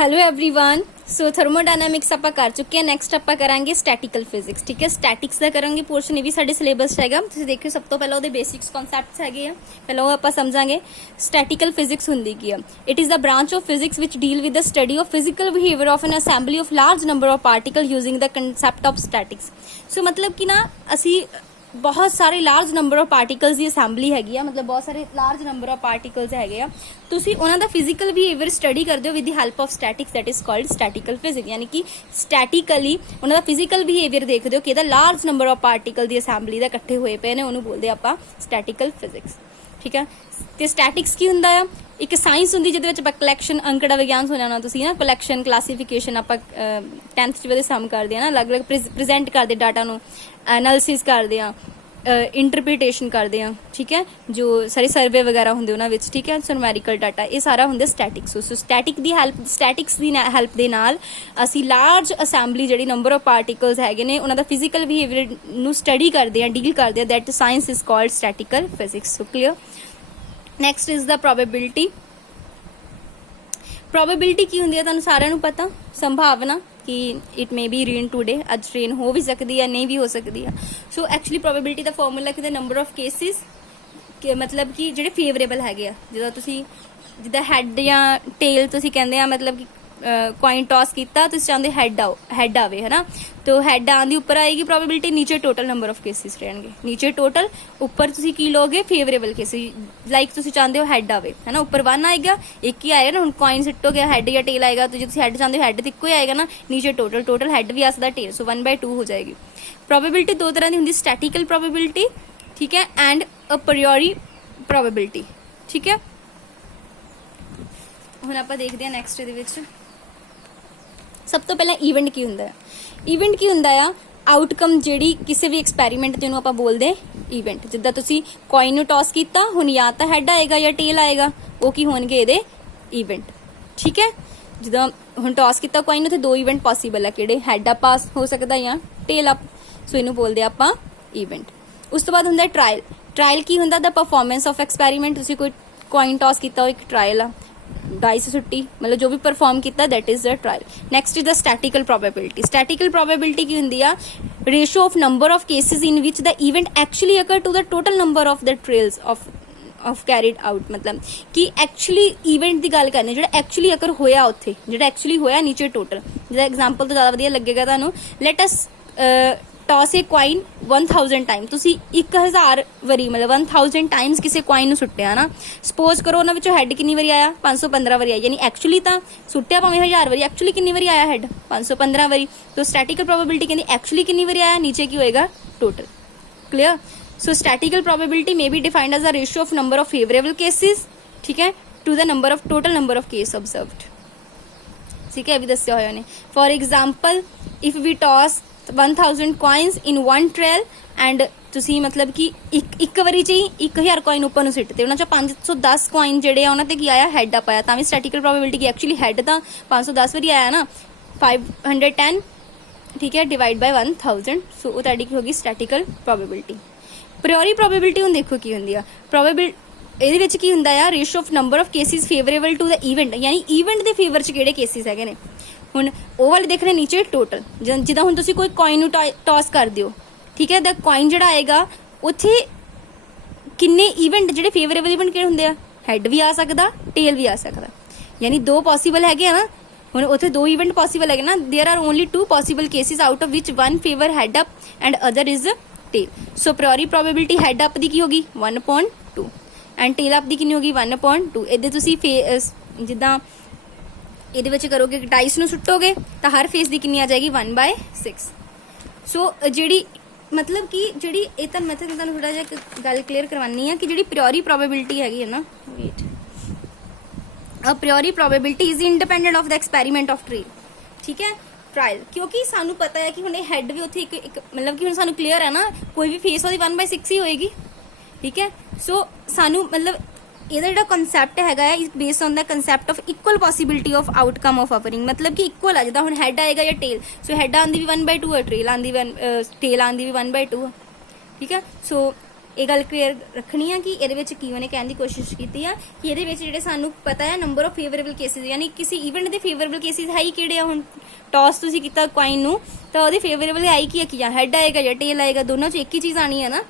Hello everyone. सो thermodynamics ਆਪਾਂ ਕਰ ਚੁੱਕੇ ਹਾਂ। ਨੈਕਸਟ ਆਪਾਂ ਕਰਾਂਗੇ ਸਟੈਟਿਕਲ ਫਿਜ਼ਿਕਸ। ਠੀਕ ਹੈ, ਸਟੈਟਿਕਸ ਦਾ ਕਰਾਂਗੇ ਪੋਰਸ਼ਨ। ਇਹ ਵੀ ਸਾਡੇ ਸਿਲੇਬਸ 'ਚ ਹੈਗਾ। ਤੁਸੀਂ ਦੇਖਿਓ, ਸਭ ਤੋਂ ਪਹਿਲਾਂ ਉਹਦੇ ਬੇਸਿਕਸ ਕਨਸੈਪਟਸ ਹੈਗੇ ਆ, ਪਹਿਲਾਂ ਉਹ ਆਪਾਂ ਸਮਝਾਂਗੇ। ਸਟੈਟਿਕਲ ਫਿਜ਼ਿਕਸ ਹੁੰਦੀ ਕੀ ਆ? It is the branch of physics which deal with the study of physical behaviour of an assembly of large number of particle using the concept of statics. So ਮਤਲਬ ਕਿ ਨਾ ਅਸੀਂ बहुत सारे लार्ज नंबर ऑफ पार्टिकल्स की assembly हैगी आ, मतलब बहुत सारे लार्ज नंबर ऑफ पार्टिकल्स हैगे आ। तुसी उन्हां दा फिजिकल बिहेवियर स्टडी करदे हो with the help of statics, that is called statical physics. यानी कि स्टैटिकली उन्हां दा फिजिकल बिहेवियर देखदे हो कि लार्ज नंबर ऑफ पार्टिकल की असैंबली दा इकट्ठे होए पे ने, उहनूं बोलदे आपां स्टैटिकल फिजिक्स। ठीक है, ते स्टैटिक्स की हुंदा आ? एक साइंस होंगी जिहदे विच कलैक्शन, अंकड़ा विज्ञान सुनिया होना तुसीं ना, कलैक्शन क्लासीफिकेशन आपां 10th च सम करदे आ ना, अलग अलग प्रेजेंट करदे डाटा नूं, एनालिसिस करदे आ, इंटरप्रिटेशन करते हैं। ठीक है, जो सारे सर्वे वगैरह होंगे उन्हां विच। ठीक है, सो न्यूमेरिकल डाटा ये सारा होंगे स्टैटिक्स। सो स्टैटिक्स की हैल्प दे नाल असी लार्ज असैंबली जिहड़ी नंबर ऑफ पार्टिकल्स हैगे ने उन्हां दा फिजिकल बिहेवियर नूं स्टडी करते हैं, डील करते हैं। That science is called statical physics. So clear. Next is the probability. Probability की होंदी है तुहानूं सारिआं नूं पता, संभावना कि it may be rain today, अज रेन हो भी सकती है, नहीं भी हो सकती है। सो एक्चुअली प्रोबेबिलिटी का फॉर्मूला कि नंबर ऑफ केसिस मतलब कि ਜਿਹੜੇ फेवरेबल हैगे आ, ਜਦੋਂ ਤੁਸੀਂ ਜਿੱਦਾਂ हैड ਜਾਂ टेल ਤੁਸੀਂ ਕਹਿੰਦੇ ਆ, मतलब कि कॉइन टॉस किया, तुसीं चाहते हैड आवे, है ना, तो हैड आने उपर आएगी प्रोबेबिलिटी, नीचे टोटल नंबर ऑफ केसिस रहेंगे, नीचे टोटल, उपर तुसीं की लोगे फेवरेबल केसिस। लाइक तुसीं चाहते हो हैड आवे, है ना, उपर 1 आएगा, एक ही आएगा ना, हुण कॉइन सिट्टोगे हैड या टेल आएगा, तो जो तुसीं हैड चाहते हो हैड तो इक्को ही आएगा ना, नीचे टोटल हैड भी आ सकदा, टेल, सो 1/2 हो जाएगी। प्रोबेबिलिटी दो तरह की होंदी, स्टैटिकल प्रोबेबिलिटी, ठीक है, एंड अ प्रियोरी प्रोबेबिलिटी। ठीक है, हुण आपां देखदे हां नैक्सट इहदे विच। सब तो पहला ईवेंट की हुंदा है? ईवेंट की हुंदा आ आउटकम जिहड़ी किसी भी एक्सपैरीमेंट ते ओनूं आपां बोलदे ईवेंट। जिद्दां तुसीं कॉइन नूं टॉस कीता, हुण या तां हैड आएगा या टेल आएगा, वो की होणगे इहदे ईवेंट। ठीक है, जिद्दां हुण टॉस कीता कॉइन नूं ते 2 ईवेंट पॉसीबल है, किहड़े हैड अप पास हो सकदा या टेल अप, सो इहनूं बोलदे आपां ईवेंट। उस तो बाद हुंदा ट्रायल। ट्रायल की हुंदा? The performance of experiment. तुसीं कोई कॉइन टॉस कीता, एक ट्रायल आ, डाइस सुट्टी, मतलब जो भी परफॉर्म किया, that is the trial. Next is the statical probability. Statical probability की होंदी आ? Ratio of number of cases in which the event actually occur to the total number of the trials of carried out. मतलब कि actually event की गल करनी जो actually अकर होया, उत्थे जो एक्चुअली होया, नीचे टोटल। जिहदा एग्जाम्पल तो ज़्यादा वधिया लगेगा तुहानूं। Let us toss a coin 1000 time. तुसी 1000 वारी, मतलब 1000 टाइम्स किसी कॉइन नूं सुट्टिया ना, सपोज करो उन्हां विचों हैड कितनी वारी आया? 515 वारी आया। यानी एक्चुअली तो सुट्टिया भावें 1000 वारी, एक्चुअली कितनी वारी आया हैड? 515 वारी। तो स्टैटिकल प्रोबेबिलिटी कहती एक्चुअली कितनी वारी आया, नीचे की होएगा total. Clear. So statical probability may be defined as the ratio of number of favourable cases, ठीक है, to the number of total number of case observed. ठीक है, अभी दस्या होया ने। For example, if we toss 1000 coins in one trial and तुसी मतलब कि एक वारी च ही 1000 कॉइन उपर नूं सिੱਟਦੇ, ਉਹਨਾਂ ਚੋਂ 510 कॉइन ਜਿਹੜੇ ਆ ਉਹਨਾਂ ਤੇ ਕੀ ਆਇਆ? हैड अप आया। ਤਾਂ ਵੀ स्टैटिकल प्रोबेबिलिटी की एक्चुअली हैड ਤਾਂ 510 वारी आया ना, 510, ठीक है, डिवाइड बाय 1000, सो ਉਹ ਤੁਹਾਡੀ ਕੀ ਹੋਗੀ? Statistical probability. प्रियोरी प्रोबेबिलिटी ਹੁਣ देखो की ਹੁੰਦੀ ਆ? प्रोबेबिलिटी ਇਹਦੇ ਵਿੱਚ ਕੀ ਹੁੰਦਾ ਆ? Ratio of number of cases favourable to the event. ਯਾਨੀ ਈਵੈਂਟ ਦੇ ਫੇਵਰ 'ਚ ਕਿਹੜੇ ਕੇਸਿਸ ਹੈਗੇ ਨੇ। ਹੁਣ ਉਹ ਵਾਲੇ ਦੇਖਣੇ ਨੀਚੇ ਟੋਟਲ। ਜਿੱਦਾਂ ਹੁਣ ਤੁਸੀਂ ਕੋਈ ਕॉइन ਨੂੰ ਟॉस ਕਰ ਦਿਓ, ਠੀਕ ਹੈ, ਦਾ ਕॉइन ਜਿਹੜਾ ਆਏਗਾ ਉੱਥੇ ਕਿੰਨੇ ਈਵੈਂਟ ਜਿਹੜੇ ਫੇਵਰੇਬਲ ਈਵੈਂਟ ਕਿਹੜੇ ਹੁੰਦੇ ਆ? ਹੈਡ ਵੀ ਆ ਸਕਦਾ, ਟੇਲ ਵੀ ਆ ਸਕਦਾ। ਯਾਨੀ 2 ਪੋਸੀਬਲ ਹੈਗੇ ਆ ਨਾ। ਹੁਣ ਉੱਥੇ 2 ਈਵੈਂਟ ਪੋਸੀਬਲ ਹੈਗੇ ਨਾ। There are only 2 possible cases out of which 1 favour head up and other is tail. So priori probability head up ਦੀ ਕੀ ਹੋਗੀ? 1/2 एंड टेल अप ਦੀ ਕਿੰਨੀ ਹੋਗੀ? 1/2। ਇਹਦੇ ਤੁਸੀਂ ਜਿੱਦਾਂ ਇਹਦੇ ਵਿੱਚ ਕਰੋਗੇ, ਡਾਈਸ ਨੂੰ ਸੁੱਟੋਗੇ ਤਾਂ ਹਰ ਫੇਸ ਦੀ ਕਿੰਨੀ ਆ ਜਾਏਗੀ? 1/6। ਸੋ ਜਿਹੜੀ मतलब कि ਜਿਹੜੀ ਇਹ ਤਾਂ ਮੈਂ ਤੁਹਾਨੂੰ ਥੋੜਾ ਜਿਹਾ ਗੱਲ ਕਲੀਅਰ ਕਰਵਾਉਣੀ ਆ ਕਿ ਜਿਹੜੀ ਪ੍ਰਿਓਰੀ ਪ੍ਰੋਬੇਬਿਲਿਟੀ ਹੈਗੀ ਹੈ ਨਾ, wait, a priori probability is independent of the experiment of trial. ਠੀਕ ਹੈ, ट्रायल, क्योंकि सानू पता है कि हुणे हैड भी उत्थे एक मतलब कि हुण सानू क्लीयर है ना, कोई भी फेस ਉਹਦੀ 1/6 ही होएगी। ठीक है, सो सानू मतलब ਇਹਦਾ ਜਿਹੜਾ ਕਨਸੈਪਟ ਹੈਗਾ ਹੈ ਇਸ based on the concept of equal possibility of outcome of offering. मतलब कि इक्वल ਆ, ਜਿੱਦਾਂ ਹੁਣ ਹੈਡ ਆਏਗਾ ਜਾਂ ਟੇਲ, ਸੋ ਹੈਡ ਆਂਦੀ ਵੀ 1/2 ਹੈ, ਟੇਲ ਆਂਦੀ ਵੀ 1/2 ਹੈ। ठीक है, सो ਇਹ ਗੱਲ ਕਲੀਅਰ ਰੱਖਣੀ ਆ ਕਿ ਇਹਦੇ ਵਿੱਚ ਕੀ ਉਹਨੇ ਕਹਿਣ ਦੀ ਕੋਸ਼ਿਸ਼ ਕੀਤੀ ਆ ਕਿ ਇਹਦੇ ਵਿੱਚ ਜਿਹੜੇ ਸਾਨੂੰ ਪਤਾ ਹੈ ਨੰਬਰ ਆਫ ਫੇਵਰੇਬਲ ਕੇਸਿਸ, ਯਾਨੀ ਕਿਸੇ ਇਵੈਂਟ ਦੇ ਫੇਵਰੇਬਲ ਕੇਸਿਸ ਹੈ ਹੀ ਕਿਹੜੇ ਆ। ਹੁਣ ਟੌਸ ਤੁਸੀਂ ਕੀਤਾ ਕੁਆਇਨ ਨੂੰ ਤਾਂ ਉਹਦੇ ਫੇਵਰੇਬਲ ਆਈ ਕੀ ਆ, ਕਿ ਜਾਂ ਹੈਡ ਆਏਗਾ ਜਾਂ ਟੇਲ ਆਏਗਾ, ਦੋਨੋਂ ਚ ਇੱਕ ਹੀ ਚੀਜ਼ ਆਣੀ ਹੈ ਨਾ,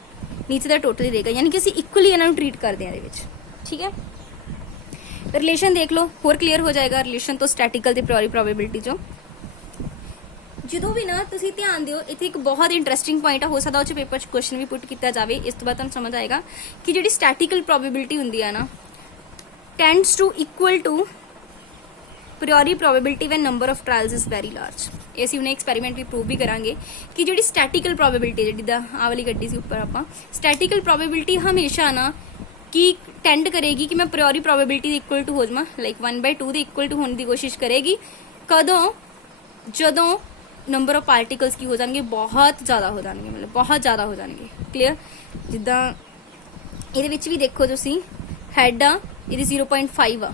ਨੀਚੇ ਦਾ ਟੋਟਲ ਹੀ ਰਹੇਗਾ, ਯਾਨੀ ਕਿ ਅਸੀਂ ਇਕੁਅਲੀ ਇਹਨਾਂ ਨੂੰ ਟਰੀਟ ਕਰਦੇ ਹਾਂ ਇਹਦੇ ਵਿੱਚ। ਠੀਕ ਹੈ, ਰਿਲੇਸ਼ਨ ਦੇਖ ਲਓ, ਹੋਰ ਕਲੀਅਰ ਹੋ ਜਾਏਗਾ ਰਿਲੇਸ਼ਨ ਤੋਂ ਸਟੈਟਿਕਲ ਤੇ ਪ੍ਰਾਇੋਰੀ ਪ੍ਰੋਬੇਬਿਲਿਟੀ ਚੋਂ। ਜਦੋਂ ਵੀ ਨਾ ਤੁਸੀਂ ਧਿਆਨ ਦਿਓ, ਇੱਥੇ ਇੱਕ ਬਹੁਤ ਇੰਟਰਸਟਿੰਗ ਪੁਆਇੰਟ ਆ, ਹੋ ਸਕਦਾ ਉਹ ਚ ਪੇਪਰ 'ਚ ਕੁਐਸਚਨ ਵੀ ਪੁੱਟ ਕੀਤਾ ਜਾਵੇ, ਇਸ ਤੋਂ ਬਾਅਦ ਤੁਹਾਨੂੰ ਸਮਝ ਆਏਗਾ ਕਿ ਜਿਹੜੀ ਸਟੈਟਿਕਲ ਪ੍ਰੋਬੇਬਿਲਿਟੀ ਹੁੰਦੀ ਆ ਨਾ tends to equal to priori probability when number of trials is very large. ਇਹ ਅਸੀਂ ਉਹਨੇ ਐਕਸਪੈਰੀਮੈਂਟ ਵੀ ਪ੍ਰੂਵ ਵੀ ਕਰਾਂਗੇ ਕਿ ਜਿਹੜੀ ਸਟੈਟਿਕਲ ਪ੍ਰੋਬੇਬਿਲਿਟੀ ਜਿਹੜੀ ਦਾ ਆਹ ਵਾਲੀ ਗੱਡੀ ਸੀ ਉੱਪਰ ਆਪਾਂ, ਸਟੈਟਿਕਲ ਪ੍ਰੋਬੇਬਿਲਿਟੀ ਹਮੇਸ਼ਾ ਨਾ ਕੀ ਟੈਂਡ ਕਰੇਗੀ ਕਿ ਮੈਂ ਪ੍ਰਾਇੋਰੀ ਪ੍ਰੋਬੇਬਿਲਿਟੀ ਦੇ ਇਕੁਅਲ ਟੂ ਹੋ ਜਾਵਾਂ, ਲਾਈਕ 1/2 ਦੇ ਇਕੁਅਲ ਟੂ ਹੋਣ ਦੀ ਕੋਸ਼ਿਸ਼ ਕਰੇਗੀ। ਕਦੋਂ? ਜਦੋਂ ਨੰਬਰ ਆਫ ਪਾਰਟੀਕਲਸ ਕੀ ਹੋ ਜਾਣਗੇ, ਬਹੁਤ ਜ਼ਿਆਦਾ ਹੋ ਜਾਣਗੇ, ਮਤਲਬ ਬਹੁਤ ਜ਼ਿਆਦਾ ਹੋ ਜਾਣਗੇ। ਕਲੀਅਰ? ਜਿੱਦਾਂ ਇਹਦੇ ਵਿੱਚ ਵੀ ਦੇਖੋ ਤੁਸੀਂ, ਹੈਡ ਆ ਇਹਦੀ 0.5 ਆ,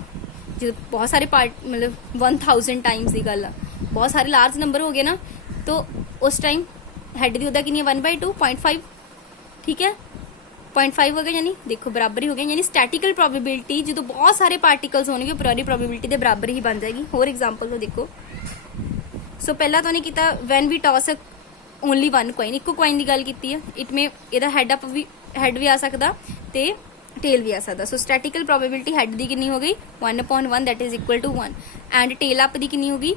ਜਦੋਂ ਬਹੁਤ ਸਾਰੇ ਮਤਲਬ 1000 ਟਾਈਮਸ ਦੀ ਗੱਲ ਆ, ਬਹੁਤ ਸਾਰੇ ਲਾਰਜ ਨੰਬਰ ਹੋ ਗਏ ਨਾ, ਤਾਂ ਉਸ ਟਾਈਮ ਹੈਡ ਦੀ ਉਹਦਾ ਕਿੰਨੀ ਹੈ 1/2 0.5। ਠੀਕ ਹੈ, 0.5 ਹੋ ਗਿਆ, ਯਾਨੀ ਦੇਖੋ ਬਰਾਬਰ ਹੀ ਹੋ ਗਿਆ। ਯਾਨੀ ਸਟੈਟਿਕਲ ਪ੍ਰੋਬੇਬਿਲਿਟੀ ਜਦੋਂ ਬਹੁਤ ਸਾਰੇ ਪਾਰਟੀਕਲਸ ਹੋਣਗੇ ਪ੍ਰਾਇੋਰੀ ਪ੍ਰੋਬੇਬਿਲਿਟੀ ਦੇ ਬਰਾਬਰ ਹੀ ਬਣ ਜਾਏਗੀ। ਹੋਰ ਐਗਜ਼ਾਮਪਲ ਤੋਂ ਦੇਖੋ, ਸੋ ਪਹਿਲਾਂ ਤਾਂ ਉਹਨੇ ਕੀਤਾ when we toss only 1 coin, ਇੱਕੋ ਕੋਇਨ ਦੀ ਗੱਲ ਕੀਤੀ ਹੈ। ਇਟ ਮੇ ਇਹਦਾ ਹੈਡ ਵੀ ਆ ਸਕਦਾ ਤੇ ਟੇਲ ਵੀ ਆ ਸਕਦਾ। ਸੋ ਸਟੈਟਿਕਲ ਪ੍ਰੋਬੇਬਿਲਿਟੀ ਹੈਡ ਦੀ ਕਿੰਨੀ ਹੋ ਗਈ 1/1 that is equal to 1 and tail up ਦੀ ਕਿੰਨੀ ਹੋ ਗਈ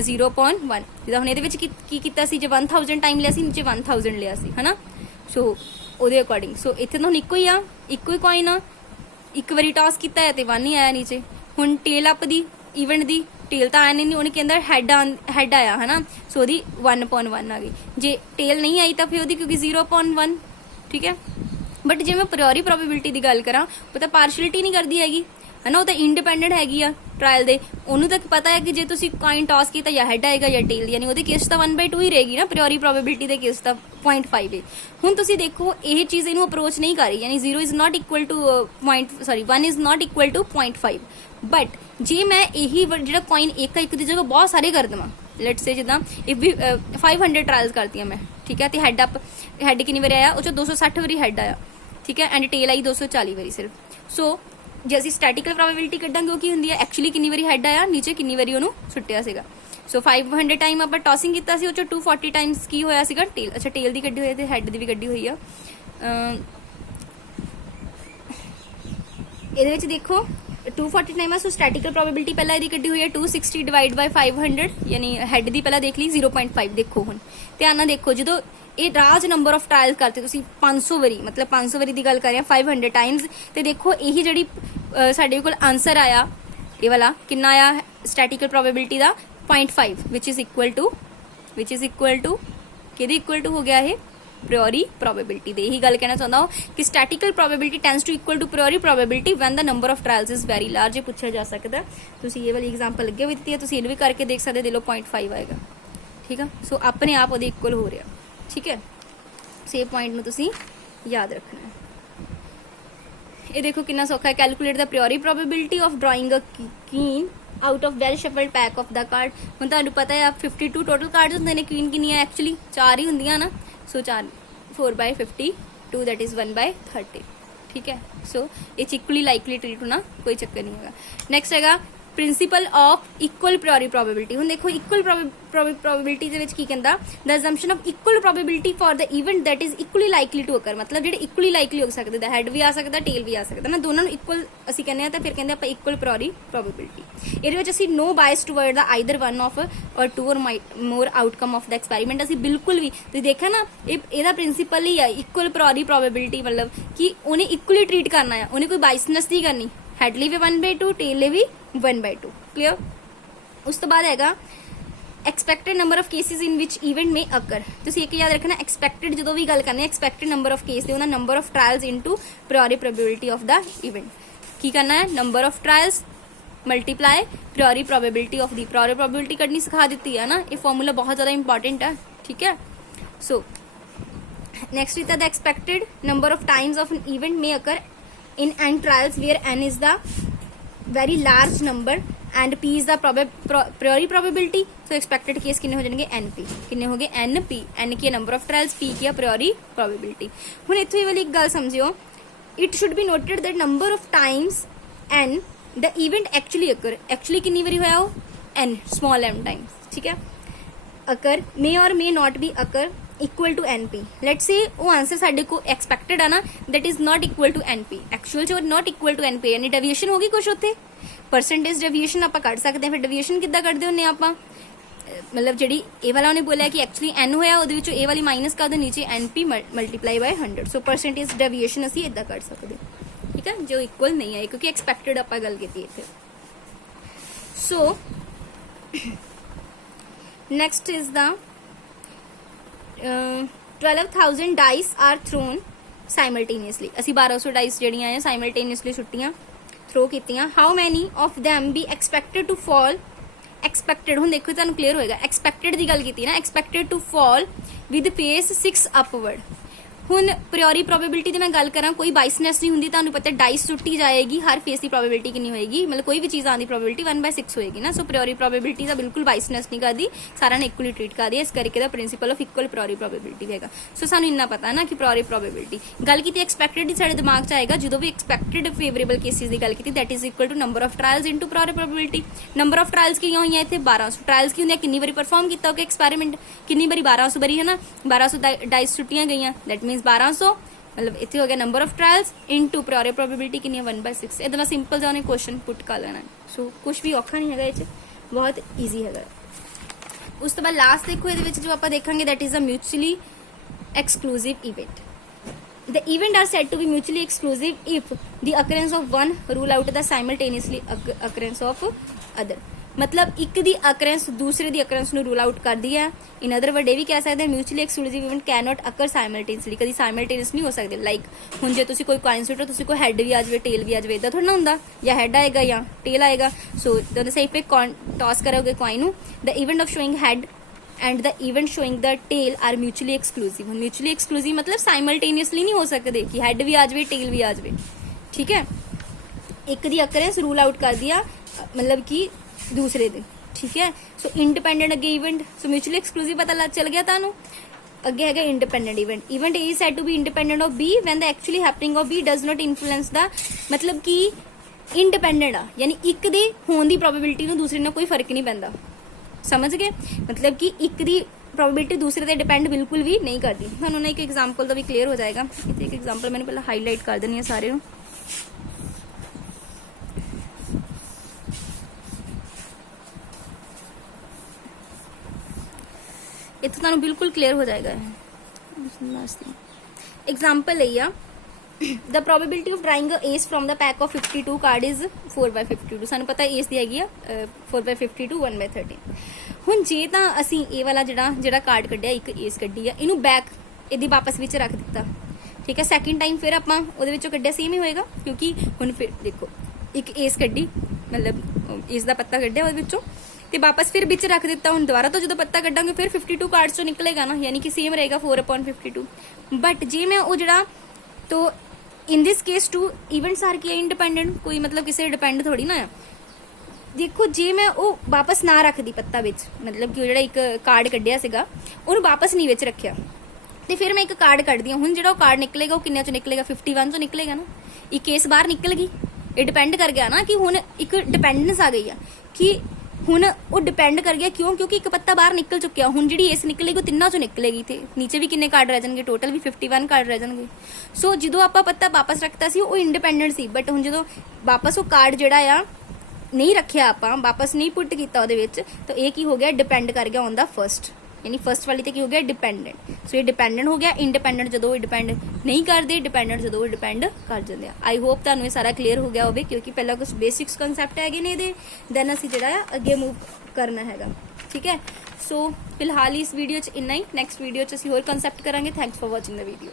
0.1। ਜਿੱਦਾਂ ਹੁਣ ਇਹਦੇ ਵਿੱਚ ਕੀ ਕੀਤਾ ਸੀ, ਜੇ 1000 ਟਾਈਮ ਲਿਆ ਸੀ, ਨੀਚੇ 1000 ਲਿਆ ਸੀ, ਹਨਾ। ਸੋ ਉਹਦੇ ਅਕੋਰਡਿੰਗ, ਸੋ ਇੱਥੇ ਤਾਂ ਹੁਣ ਇੱਕੋ ਹੀ ਆ, ਇੱਕੋ ਹੀ ਕੋਇਨ ਆ, ਇੱਕ ਵਾਰੀ ਟਾਸ ਕੀਤਾ ਹੈ ਤੇ 1 ਹੀ ਆਇਆ ਨੀਚੇ। ਹੁਣ ਟੇਲ ਅਪ ਦੀ ਇਵੈਂਟ ਦੀ ਟੇਲ ਤਾਂ ਆਇਆ ਨਹੀਂ, ਉਹਨੇ ਕਹਿੰਦਾ ਹੈਡ ਆਇਆ, ਹਨਾ। ਸੋ ਉਹਦੀ 1/1 ਆ ਗਈ। ਜੇ ਟੇਲ ਨਹੀਂ ਆਈ ਤਾਂ ਫਿਰ ਉਹਦੀ ਕਿਉਂਕਿ 0.1। ਠੀਕ ਹੈ, ਬਟ ਜੇ ਮੈਂ ਪ੍ਰਾਇੋਰੀ ਪ੍ਰੋਬੇਬਿਲਿਟੀ ਦੀ ਗੱਲ ਕਰਾਂ, ਉਹ ਤਾਂ ਪਾਰਸ਼ਲਿਟੀ ਨਹੀਂ ਕਰਦੀ ਹੈਗੀ, ਹਨਾ। ਉਹ ਤਾਂ ਇੰਡੀਪੈਂਡੈਂਟ ਹੈਗੀ ਆ ਟ੍ਰਾਇਲ ਦੇ, ਉਹਨੂੰ ਤਾਂ ਪਤਾ ਹੈ ਕਿ ਜੇ ਤੁਸੀਂ ਕੋਇਨ ਟਾਸ ਕੀਤਾ ਜਾਂ ਹੈਡ ਆਏਗਾ ਜਾਂ ਟੇਲ, ਯਾਨੀ ਉਹਦੇ ਕੇਸ ਤਾਂ 1/2 ਹੀ ਰਹੇਗੀ ਨਾ, ਪ੍ਰਾਇੋਰੀ ਪ੍ਰੋਬੇਬਿਲਿਟੀ ਦੇ ਕੇਸ ਤਾਂ 0.5 ਹੈ। ਹੁਣ ਤੁਸੀਂ ਦੇਖੋ ਇਹ ਚੀਜ਼ ਇਹਨੂੰ ਅਪਰੋਚ ਨਹੀਂ ਕਰ ਰਹੀ, ਯਾਨੀ 0 is not equal to 1 is not equal to 0.5। But ਜੇ ਮੈਂ ਇਹੀ ਜਿਹੜਾ ਕੋਇਨ ਇੱਕ ਦੀ ਜਗ੍ਹਾ ਬਹੁਤ ਸਾਰੇ ਕਰ ਦੇਵਾਂ, ਲੈਟਸ ਸੇ ਜਿੱਦਾਂ ਇਫ ਵੀ 500 ਟ੍ਰਾਇਲਸ ਕਰਤੀਆਂ ਮੈਂ, ਠੀਕ ਹੈ, ਤੇ ਹੈਡ ਕਿੰਨੀ ਵਾਰੀ ਆਇਆ, ਉਹ 'ਚੋਂ 260 ਵਾਰੀ ਹੈਡ ਆਇਆ, ਠੀਕ ਹੈ, ਐਂਡ ਟੇਲ ਆਈ 240 ਵਾਰੀ ਸਿਰਫ। ਸੋ ਜੇ ਅਸੀਂ ਸਟੈਟਿਕਲ ਪ੍ਰੋਬੇਬਿਲਿਟੀ ਕੱਢਾਂਗੇ, ਉਹ ਕੀ ਹੁੰਦੀ ਹੈ, ਐਕਚੁਅਲੀ ਕਿੰਨੀ ਵਾਰੀ ਹੈਡ ਆਇਆ, ਨੀਚੇ ਕਿੰਨੀ ਵਾਰੀ ਉਹਨੂੰ ਸੁੱਟਿਆ ਸੀਗਾ। ਸੋ 500 ਟਾਈਮ ਆਪਾਂ ਟਾਸਿੰਗ ਕੀਤਾ ਸੀ, ਉਹ 'ਚੋਂ 240 ਟਾਈਮਸ ਕੀ ਹੋਇਆ ਸੀਗਾ, ਟੇਲ। ਅੱਛਾ, ਟੇਲ ਦੀ ਕੱਢੀ ਹੋਈ ਤੇ ਹੈਡ ਦੀ ਵੀ ਕੱਢੀ ਹੋਈ ਆ। ਇਹਦੇ ਵਿੱਚ ਦੇਖੋ 240 ਟਾਈਮ ਆ, ਸੋ ਸਟੈਟਿਕਲ ਪ੍ਰੋਬੇਬਿਲਿਟੀ ਪਹਿਲਾਂ ਇਹਦੀ ਕੱਢੀ ਹੋਈ ਹੈ 260 ਡਿਵਾਈਡ ਬਾਈ 500, ਯਾਨੀ ਹੈਡ ਦੀ ਪਹਿਲਾਂ ਦੇਖ ਲਈ 0.5। ਦੇਖੋ ਹੁਣ ਧਿਆਨ ਨਾਲ ਦੇਖੋ, ਜਦੋਂ ਇਹ ਰਾਜ ਨੰਬਰ ਆਫ ਟ੍ਰਾਇਲਸ ਕਰਤੇ ਤੁਸੀਂ 500 ਵਾਰੀ, ਮਤਲਬ 500 ਵਾਰੀ ਦੀ ਗੱਲ ਕਰ ਰਹੇ ਹਾਂ 500 ਟਾਈਮਸ, ਤੇ ਦੇਖੋ ਇਹੀ ਜਿਹੜੀ ਸਾਡੇ ਕੋਲ ਆਨਸਰ ਆਇਆ, ਇਹ ਵਾਲਾ ਕਿੰਨਾ ਆਇਆ ਸਟੈਟਿਕਲ ਪ੍ਰੋਬੇਬਿਲਿਟੀ ਦਾ 0.5 ਵਿਚ ਇਜ਼ ਇਕੁਅਲ ਟੂ ਕਿਹਦੇ ਇਕੁਅਲ ਟੂ ਹੋ ਗਿਆ ਇਹ ਪ੍ਰਾਇੋਰੀ ਪ੍ਰੋਬੇਬਿਲਿਟੀ ਦੇ। ਇਹੀ ਗੱਲ ਕਹਿਣਾ ਚਾਹੁੰਦਾ ਹਾਂ ਕਿ statical probability tends to equal to priori probability when the number of trials is very large. ਇਹ ਪੁੱਛਿਆ ਜਾ ਸਕਦਾ, ਤੁਸੀਂ ਇਹ ਵਾਲੀ ਐਗਜ਼ਾਮਪਲ ਲੱਗੇ ਹੋਈ ਦਿੱਤੀ ਹੈ, ਤੁਸੀਂ ਇਹਨੂੰ ਵੀ ਕਰਕੇ ਦੇਖ ਸਕਦੇ, ਦੇ ਲਓ 0.5 ਆਏਗਾ। ਠੀਕ ਆ, ਸੋ ਆਪਣੇ ਆਪ ਉਹਦੇ ਇਕੁਅਲ ਹੋ ਰਿਹਾ। ਠੀਕ ਹੈ, ਸੇਮ ਪੁਆਇੰਟ ਨੂੰ ਤੁਸੀਂ ਯਾਦ ਰੱਖਣਾ ਹੈ। ਇਹ ਦੇਖੋ ਕਿੰਨਾ ਸੌਖਾ ਹੈ, calculate the priori probability of drawing a king out of well shuffled pack of the card. ਹੁਣ ਤੁਹਾਨੂੰ ਪਤਾ ਹੈ 52 ਟੋਟਲ ਕਾਰਡ ਹੁੰਦੇ ਨੇ, ਕੁਈਨ ਕਿੰਨੀ ਹੈ ਐਕਚੁਅਲੀ 4 ਹੀ ਹੁੰਦੀਆਂ ਨਾ। ਸੋ 4/52 ਦੈਟ ਇਜ਼ 1/30। ਠੀਕ ਹੈ, ਸੋ ਇਹ ਇਕੁਅਲੀ ਲਾਈਕਲੀ ਟ੍ਰੀਟ ਹੋਣਾ, ਕੋਈ ਚੱਕਰ ਨਹੀਂ ਹੈਗਾ। ਨੈਕਸਟ ਹੈਗਾ principle of equal priori probability. ਹੁਣ ਦੇਖੋ ਇਕੁਅਲ ਪ੍ਰੋਬੇਬਿਲਿਟੀ ਦੇ ਵਿੱਚ ਕੀ ਕਹਿੰਦਾ, the assumption of equal probability for the event that is equally likely to occur. ਮਤਲਬ ਜਿਹੜੇ ਇਕੁਅਲੀ ਲਾਈਕਲੀ ਹੋ ਸਕਦੇ, ਦਾ ਹੈਡ ਵੀ ਆ ਸਕਦਾ, ਟੇਲ ਵੀ ਆ ਸਕਦਾ ਨਾ, ਦੋਨਾਂ ਨੂੰ ਇਕੁਅਲ ਅਸੀਂ ਕਹਿੰਦੇ ਆ, ਤਾਂ ਫਿਰ ਕਹਿੰਦੇ ਆਪਾਂ ਇਕੁਅਲ ਪ੍ਰਾਇੋਰੀ ਪ੍ਰੋਬੇਬਿਲਿਟੀ। ਇਹਦੇ ਵਿੱਚ ਅਸੀਂ ਨੋ ਬਾਇਸ toward the either one of ਔਰ 2 ਔਰ ਮੋਰ ਆਊਟਕਮ ਆਫ ਦਾ ਐਕਸਪੈਰੀਮੈਂਟ। ਅਸੀਂ ਬਿਲਕੁਲ ਵੀ, ਤੁਸੀਂ ਦੇਖਿਆ ਨਾ, ਇਹਦਾ ਪ੍ਰਿੰਸੀਪਲ ਹੀ ਆ ਇਕੁਅਲ ਪ੍ਰਾਇੋਰੀ ਪ੍ਰੋਬੇਬਿਲਿਟੀ, ਮਤਲਬ ਕਿ ਉਹਨੇ ਇਕੁਅਲੀ ਟ੍ਰੀਟ ਕਰਨਾ ਆ, ਉਹਨੇ ਕੋਈ ਬਾਇਸਨੈਸ ਨਹੀਂ ਕਰਨੀ। ਹੈਡ ਲਈ ਵੀ 1/2, ਟੇਲ ਲਈ ਵੀ 1/2। ਕਲੀਅਰ? ਉਸ ਤੋਂ ਬਾਅਦ ਹੈਗਾ expected number of cases in which event may occur. ਤੁਸੀਂ ਇੱਕ ਯਾਦ ਰੱਖਣਾ, ਐਕਸਪੈਕਟਡ ਜਦੋਂ ਵੀ ਗੱਲ ਕਰਨੀ ਹੈ, ਐਕਸਪੈਕਟਡ ਨੰਬਰ ਆਫ ਕੇਸ ਦੇ ਉਹਦਾ number of trials into priori probability of the event. ਕੀ ਕਰਨਾ ਹੈ, number of trials multiply priori probability of ਦੀ। ਪ੍ਰਾਇੋਰੀ ਪ੍ਰੋਬੇਬਿਲਿਟੀ ਕੱਢਣੀ ਸਿਖਾ ਦਿੱਤੀ ਹੈ ਨਾ, ਇਹ ਫਾਰਮੂਲਾ ਬਹੁਤ ਜ਼ਿਆਦਾ ਇੰਪॉर्टेंट ਹੈ। ਠੀਕ ਹੈ, so next is the expected number of times of an event may occur in n trials where n is the very large number and P is the प्रियोरी probability, so expected case किन्ने हो जाएंगे NP, किन्ने हो गए NP, N की number of trials, P की प्रियोरी probability. हुण इत्थे ये वाली एक गल समझियो, it should be noted that number of times N the event actually occur, actually कितनी बारी होया वो N स्मॉल m टाइम्स, ठीक है, अकर मे और may not be occur equal to NP। Let's say वो आंसर साडे को एक्सपेक्टेड है ना, that is not equal to NP, actual जो नॉट इक्वल टू NP, यानी डेविएशन होगी कुछ उत्थे, परसेंटेज डेविएशन आप कट सकते हैं। फिर डेविएशन किद्दां कढदे हुंदे आप, मतलब जिहड़ी ए वाला उन्हें बोलिया कि एक्चुअली N होया, उहदे विचों ए वाली माइनस कर दो, नीचे NP multiply by 100, so percentage deviation असीं इद्दां कढ सकदे, ठीक है, जो इक्वल नहीं है क्योंकि एक्सपेक्टेड आप गल कीती इत्थे। So next is the 12,000 dice are thrown simultaneously, असी 1200 डाइस जड़ियां हैं साइमल्टेनियसली सुट्टियां, थ्रो कीतियां। How many of them be expected to fall, expected हुण देखो तुहानूं क्लीयर होएगा, एक्सपेक्टेड दी गल कीती ना, expected to fall with face 6 upward. हुण प्रियोरी प्रोबेबिलिटी की मैं गल करां, कोई बाइसनेस नहीं हुंदी, तुहानूं पता डाइस सुट्टी जाएगी, हर फेस की प्रोबेबिलिटी कितनी होएगी, मतलब कोई भी चीज़ आने की प्रोबेबिलिटी 1/6 होएगी ना, सो प्रियोरी प्रोबेबिलिटी का बिल्कुल बाइसनेस नहीं करती, सारा ने इक्वली ट्रीट करती है, इस करके दा प्रिंसिपल ऑफ इक्वल प्रियोरी प्रोबेबिलिटी हैगा। सो सानूं इन्ना पता है ना कि प्रियोरी प्रोबेबिलिटी गल की एक्सपेक्टेड ही साडे दिमाग च आएगा, जो भी एक्सपेक्टेड फेवरेबल केसिस की गल की, that is equal to number of trials into priori probability. Number of trials की हुई इतने 1200 ट्रायल्स की होंगे, कितनी बारी परफॉर्म किया होगा एक्सपेरिमेंट, कितनी बारी 1200 बारी है ना, 1200 डाइस सुट्टियां गई, दैट मीनस 1200, मतलब इतने हो गया number of trials into प्रियोरी probability कितनी है 1/6। इतना सिंपल जो उन्हें क्वेश्चन पुट कर लेना, सो कुछ भी औखा नहीं है, ये बहुत ईजी है। उस तो बाद लास्ट देखो ये जो आप देखेंगे, that is a mutually exclusive event. The event are said to be mutually exclusive if the occurrence of one rule out the simultaneously occurrence of other, मतलब एक दी अकरेंस दूसरे दी अकरेंस ਨੂੰ रूल आउट कर दी है। इन अदर वर्ड ये भी कह सकते हैं mutually exclusive event can not occur simultaneously, कभी साइमल्टेनियस नहीं हो सकते। लाइक हुण जे तुसीं कोई कॉइन सुटो, तुसीं कोई हैड भी आ जाए टेल भी आ जाए, इदां थोड़ा ना हुंदा, या हैड आएगा या टेल आएगा। सो द सही पे टॉस करोगे coin, the event of showing head and the event showing the tail are mutually exclusive. Mutually exclusive मतलब साइमल्टेनियसली नहीं हो सकते कि हैड भी आ जाए टेल भी आ जाए, ठीक है, एक दी अकरेंस रूल आउट कर दिया, मतलब कि दूसरे दिन, ठीक है। सो इंडिपेंडेंट अगे इवेंट, सो म्यूचुअली एक्सक्लूसिव पता चल गया तुहानूं। अगे है independent event, event A is said to be independent of B when the actually happening of B does not influence the, मतलब कि इंडिपेंडेंट आ, यानी एक दे होने की प्रोबेबिलिटी नूं दूसरे नाल कोई फर्क नहीं पैंदा, समझ गए, मतलब कि एक दी प्रोबेबिलिटी दूसरे ते डिपेंड बिल्कुल भी नहीं करती। तुहानूं ना एक एग्जाम्पल तो भी क्लीयर हो जाएगा, एक एग्जाम्पल मैंने पहले हाईलाइट कर देनी है सारे नूं। इतना तुहानूं बिल्कुल क्लीयर हो जाएगा। एग्जाम्पल है the probability of drawing S from the pack of 52 card is 4/52। सानूं पता एस दी हैगी 4/52 1/13। हुण जे तां असीं ए वाला जिहड़ा कार्ड कड्ढिया, एक एस कड्ढी आ, इनू बैक इहदी वापस विच रख दिता, ठीक है, सैकेंड टाइम फिर आपां उहदे विचों कड्ढिया सेम ही होएगा, क्योंकि हुण फिर देखो एक एस कड्ढी, मतलब एस दा पत्ता कड्ढिया उहदे विचों ते वापस फिर बिच रख दिता। हुण दोबारा तो जो पत्ता कड्डांगे फिर 52 कार्ड्स चो निकलेगा ना, यानी कि सेम रहेगा 4/52। बट जे मैं वो जड़ा, तो in this case two events are किया इंडिपेंडेंट, कोई मतलब किसी डिपेंड थोड़ी ना है। देखो जे मैं वो वापस ना रखदी पत्ता विच, मतलब कि वो जड़ा एक कार्ड कड्डिया सीगा उहनूं वापस नहीं विच रखिया, ते फिर मैं एक कार्ड कड्ढदी हां। हुण जड़ा कार्ड निकलेगा वो किन्ने चो निकलेगा, 51 चो निकलेगा ना, एक केस बाहर निकल गई। ये डिपेंड कर गया ना कि हुण एक डिपेंडेंस आ गई है कि हुण वो डिपेंड कर गया, क्यों, क्योंकि एक पत्ता बाहर निकल चुकिया। हुण जिहड़ी एस निकलेगी वो तिन्नां चों निकलेगी, ते नीचे भी किन्ने कार्ड रह जाणगे, टोटल भी 51 कार्ड रह जाणगे। सो जदों आपां पत्ता वापस रखता सी वो इंडिपेंडेंट सी, बट हुण जदों वापस वो कार्ड जिहड़ा आ नहीं रखिया, आपां वापस नहीं पुट कीता ਉਹਦੇ ਵਿੱਚ, तो ये की हो गया डिपेंड कर गया ऑन द फर्स्ट, यानी फर्स्ट वाली ते की हो गया डिपेंडेंट। सो ये डिपेंडेंट हो गया, इंडिपेंडेंट जदों डिपेंड नहीं करते, डिपेंडेंट जदों डिपेंड कर जाते हैं। आई होप तुहानूं ये सारा क्लीयर हो गया होवे, क्योंकि पहला कुछ बेसिक्स कॉन्सैप्ट हैगे ने इहदे, दैन असीं जिहड़ा अगे मूव करना हैगा, ठीक है। सो फिलहाल इस वीडियो च इन्ना ही, नैक्सट वीडियो च असीं होर कॉन्सैप्ट करांगे। Thanks for watching the video.